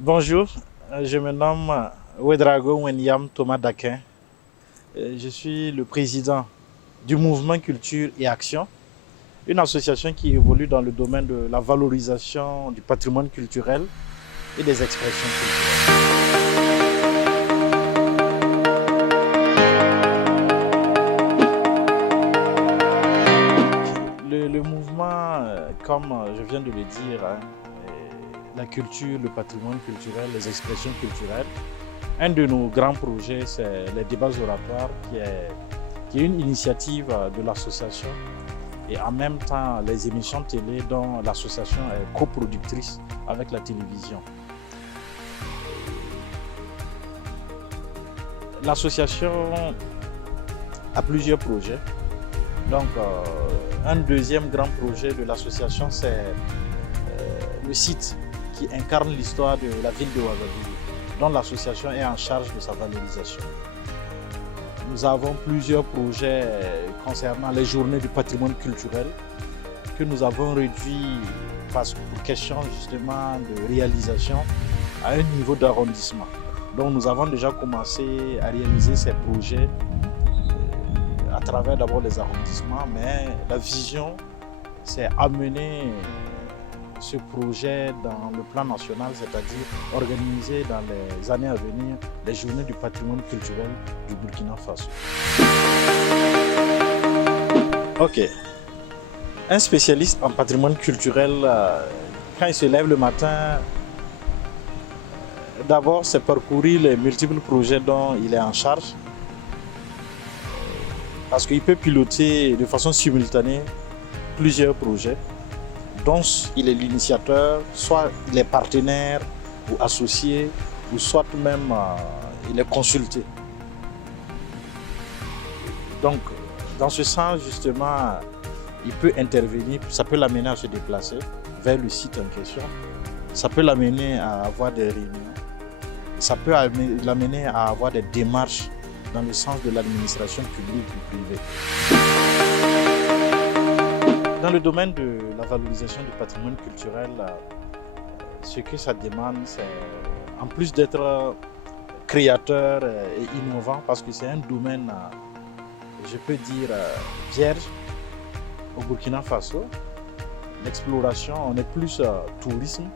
Bonjour, je me nomme Ouedraogo Wenyam Thomas Daquin. Je suis le président du mouvement Culture et Action, une association qui évolue dans le domaine de la valorisation du patrimoine culturel et des expressions culturelles. Le mouvement, comme je viens de le dire, la culture, le patrimoine culturel, les expressions culturelles. Un de nos grands projets, c'est les débats oratoires, qui est une initiative de l'association et en même temps les émissions télé dont l'association est coproductrice avec la télévision. L'association a plusieurs projets. Donc, un deuxième grand projet de l'association, c'est le site qui incarne l'histoire de la ville de Ouagadougou, dont l'association est en charge de sa valorisation. Nous avons plusieurs projets concernant les journées du patrimoine culturel que nous avons réduit pour question justement de réalisation à un niveau d'arrondissement. Donc nous avons déjà commencé à réaliser ces projets à travers d'abord les arrondissements, mais la vision, c'est amener ce projet dans le plan national, c'est-à-dire organiser dans les années à venir les journées du patrimoine culturel du Burkina Faso. Ok. Un spécialiste en patrimoine culturel, quand il se lève le matin, d'abord c'est parcourir les multiples projets dont il est en charge, parce qu'il peut piloter de façon simultanée plusieurs projets dont il est l'initiateur, soit il est partenaire ou associé, ou soit même il est consulté. Donc, dans ce sens, justement, il peut intervenir, ça peut l'amener à se déplacer vers le site en question, ça peut l'amener à avoir des réunions, ça peut l'amener à avoir des démarches dans le sens de l'administration publique ou privée. Dans le domaine de la valorisation du patrimoine culturel, ce que ça demande, c'est en plus d'être créateur et innovant, parce que c'est un domaine, je peux dire, vierge au Burkina Faso. L'exploration, on est plus tourisme,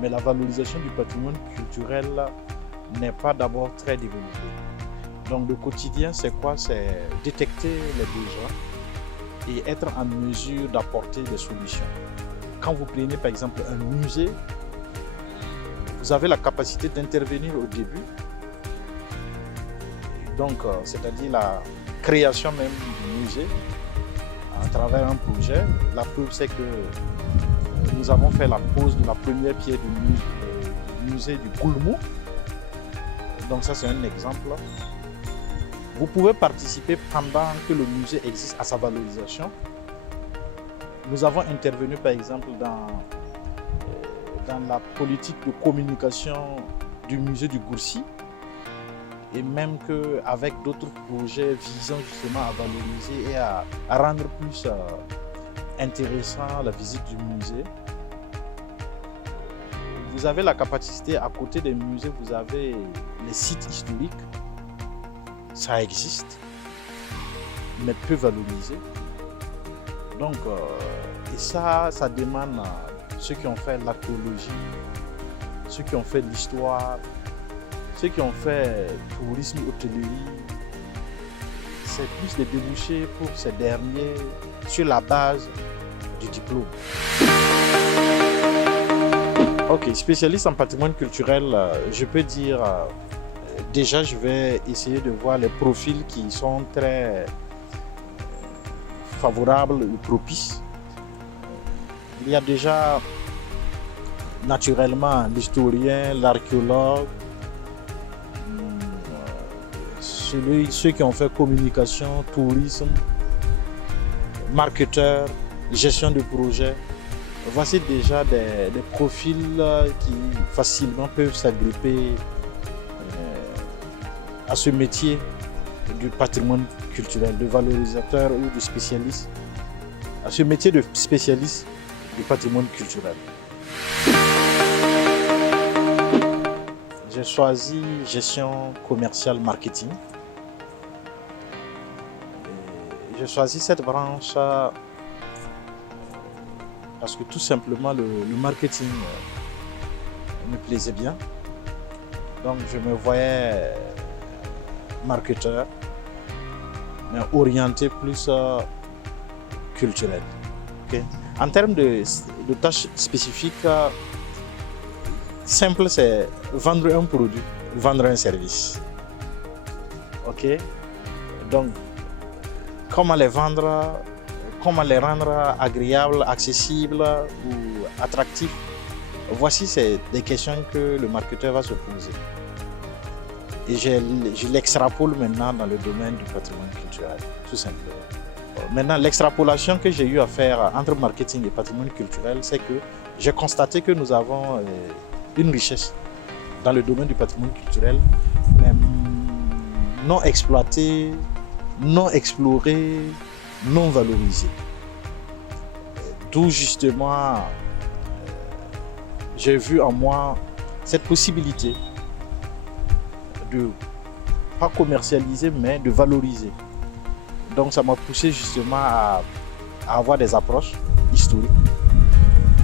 mais la valorisation du patrimoine culturel n'est pas d'abord très développée. Donc le quotidien, c'est quoi? C'est détecter les besoins et être en mesure d'apporter des solutions. Quand vous prenez par exemple un musée, vous avez la capacité d'intervenir au début, donc c'est-à-dire la création même du musée à travers un projet. La preuve, c'est que nous avons fait la pose de la première pierre du musée du Goulmou. Donc ça, c'est un exemple. Vous pouvez participer pendant que le musée existe à sa valorisation. Nous avons intervenu par exemple dans la politique de communication du musée du Goursi, et même qu'avec d'autres projets visant justement à valoriser et à rendre plus intéressant la visite du musée. Vous avez la capacité, à côté des musées, vous avez les sites historiques. Ça existe, mais peu valorisé. Donc, et ça demande ceux qui ont fait l'archéologie, ceux qui ont fait l'histoire, ceux qui ont fait tourisme, hôtellerie. C'est plus des débouchés pour ces derniers sur la base du diplôme. Ok, spécialiste en patrimoine culturel, je peux dire, déjà je vais essayer de voir les profils qui sont très favorables ou propices. Il y a déjà naturellement l'historien, l'archéologue, ceux qui ont fait communication, tourisme, marketeurs, gestion de projet. Voici déjà des profils qui facilement peuvent s'agripper à ce métier du patrimoine culturel, de valorisateur ou de spécialiste, à ce métier de spécialiste du patrimoine culturel. J'ai choisi gestion commerciale marketing. J'ai choisi cette branche parce que tout simplement le marketing me plaisait bien. Donc je me voyais marketeur, mais orienté plus culturel. Okay? En termes de tâches spécifiques, simple, c'est vendre un produit, vendre un service. Ok? Donc, comment les vendre, comment les rendre agréables, accessibles ou attractifs. Voici des questions que le marketeur va se poser. Et je l'extrapole maintenant dans le domaine du patrimoine culturel, tout simplement. Maintenant, l'extrapolation que j'ai eu à faire entre marketing et patrimoine culturel, c'est que j'ai constaté que nous avons une richesse dans le domaine du patrimoine culturel, mais non exploitée, non explorée, non valorisée. D'où justement, j'ai vu en moi cette possibilité de pas commercialiser, mais de valoriser. Donc ça m'a poussé justement à avoir des approches historiques,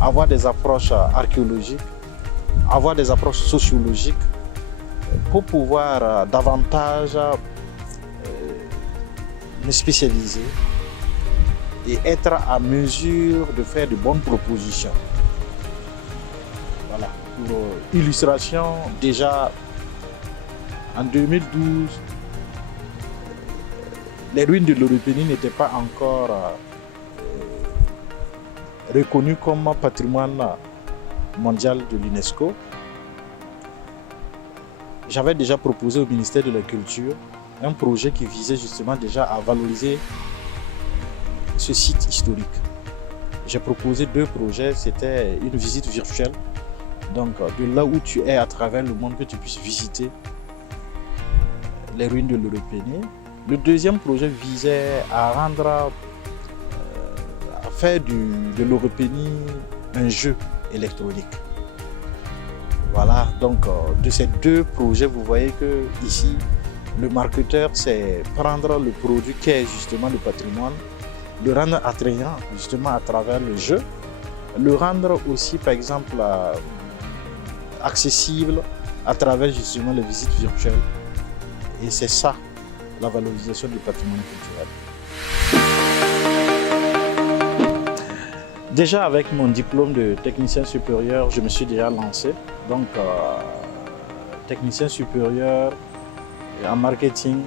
avoir des approches archéologiques, avoir des approches sociologiques pour pouvoir davantage me spécialiser et être à mesure de faire de bonnes propositions. Voilà. Pour illustration, déjà en 2012, les ruines de l'Européenie n'étaient pas encore reconnues comme patrimoine mondial de l'UNESCO. J'avais déjà proposé au ministère de la Culture un projet qui visait justement déjà à valoriser ce site historique. J'ai proposé 2 projets, c'était une visite virtuelle, donc de là où tu es à travers le monde, que tu puisses visiter les ruines de l'Européenie. Le deuxième projet visait à rendre, à faire de l'Européenie un jeu électronique. Voilà, donc de ces 2 projets, vous voyez que ici, le marketeur, c'est prendre le produit qui est justement le patrimoine, le rendre attrayant justement à travers le jeu, le rendre aussi par exemple accessible à travers justement les visites virtuelles. Et c'est ça, la valorisation du patrimoine culturel. Déjà avec mon diplôme de technicien supérieur, je me suis déjà lancé. Donc, technicien supérieur en marketing,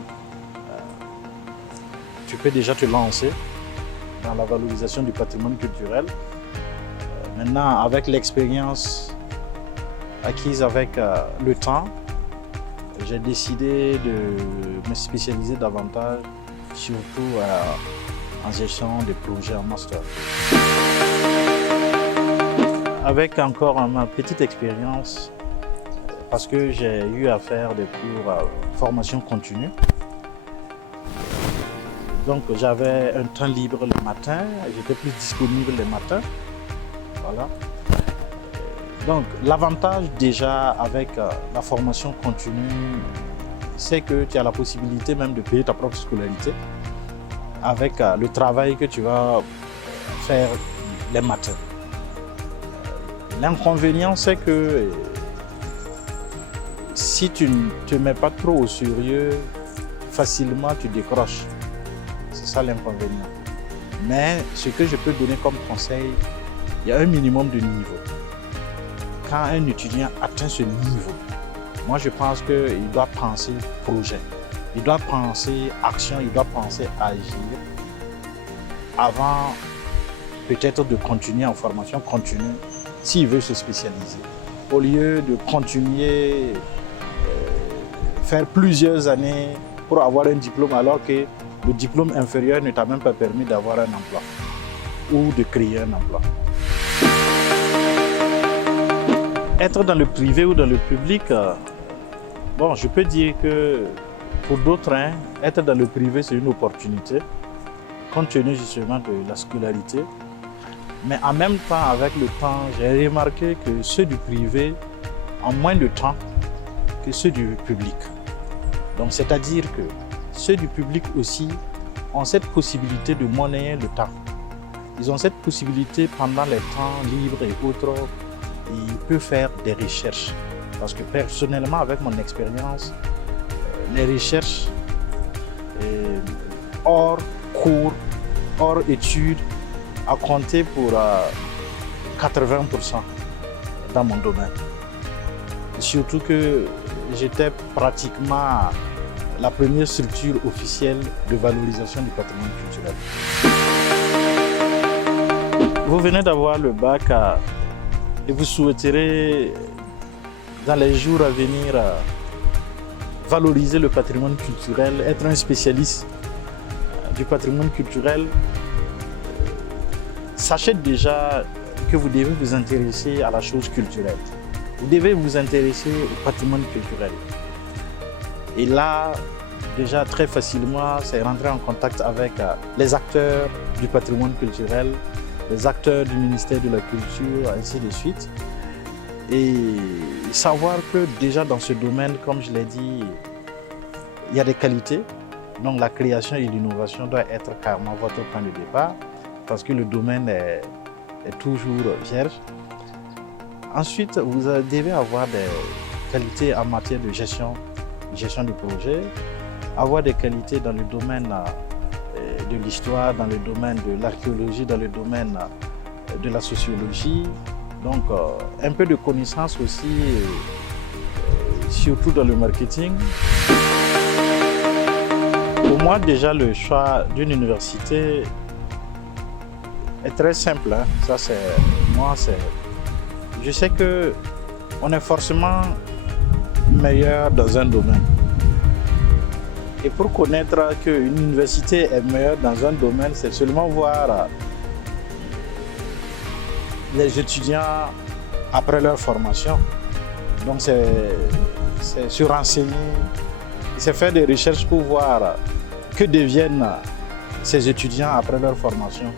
tu peux déjà te lancer dans la valorisation du patrimoine culturel. Maintenant, avec l'expérience acquise avec le temps, j'ai décidé de me spécialiser davantage, surtout en gestion des projets en master. Avec encore ma petite expérience, parce que j'ai eu à faire des cours formation continue. Donc j'avais un temps libre le matin, j'étais plus disponible le matin. Voilà. Donc l'avantage déjà avec la formation continue, c'est que tu as la possibilité même de payer ta propre scolarité avec le travail que tu vas faire les matins. L'inconvénient, c'est que si tu ne te mets pas trop au sérieux, facilement tu décroches. C'est ça l'inconvénient. Mais ce que je peux donner comme conseil, il y a un minimum de niveau. Quand un étudiant atteint ce niveau, moi je pense qu'il doit penser projet, il doit penser action, il doit penser agir avant peut-être de continuer en formation continue s'il veut se spécialiser. Au lieu de continuer faire plusieurs années pour avoir un diplôme alors que le diplôme inférieur ne t'a même pas permis d'avoir un emploi ou de créer un emploi. Être dans le privé ou dans le public, bon, je peux dire que Pour d'autres, hein, être dans le privé, c'est une opportunité, compte tenu justement de la scolarité. Mais en même temps, avec le temps, j'ai remarqué que ceux du privé ont moins de temps que ceux du public. Donc, c'est-à-dire que ceux du public aussi ont cette possibilité de monnayer le temps. Ils ont cette possibilité pendant les temps libres et autres, ils peuvent faire des recherches. Parce que personnellement, avec mon expérience, les recherches hors cours, hors études, a compté pour 80% dans mon domaine. Surtout que j'étais pratiquement la première structure officielle de valorisation du patrimoine culturel. Vous venez d'avoir le bac et vous souhaiterez, dans les jours à venir, valoriser le patrimoine culturel, être un spécialiste du patrimoine culturel. Sachez déjà que vous devez vous intéresser à la chose culturelle. Vous devez vous intéresser au patrimoine culturel. Et là, déjà très facilement, c'est rentrer en contact avec les acteurs du patrimoine culturel, les acteurs du ministère de la Culture, ainsi de suite. Et savoir que déjà dans ce domaine, comme je l'ai dit, il y a des qualités. Donc la création et l'innovation doivent être carrément votre point de départ, parce que le domaine est toujours vierge. Ensuite, vous devez avoir des qualités en matière de gestion du projet, avoir des qualités dans le domaine de l'histoire, dans le domaine de l'archéologie, dans le domaine de la sociologie. Donc, un peu de connaissances aussi, surtout dans le marketing. Pour moi, déjà, le choix d'une université est très simple. Hein. Ça, je sais qu'on est forcément meilleur dans un domaine. Et pour connaître qu'une université est meilleure dans un domaine, c'est seulement voir les étudiants après leur formation. Donc c'est se renseigner, c'est faire des recherches pour voir que deviennent ces étudiants après leur formation.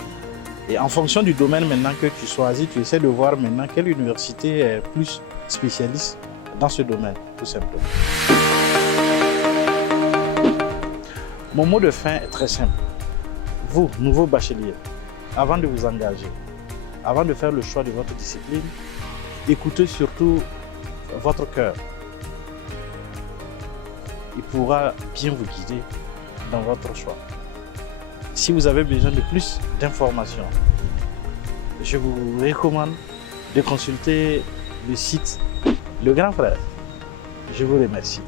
Et en fonction du domaine maintenant que tu choisis, tu essaies de voir maintenant quelle université est plus spécialiste dans ce domaine, tout simplement. Mon mot de fin est très simple. Vous, nouveaux bacheliers, avant de vous engager, avant de faire le choix de votre discipline, écoutez surtout votre cœur. Il pourra bien vous guider dans votre choix. Si vous avez besoin de plus d'informations, je vous recommande de consulter le site Le Grand Frère. Je vous remercie.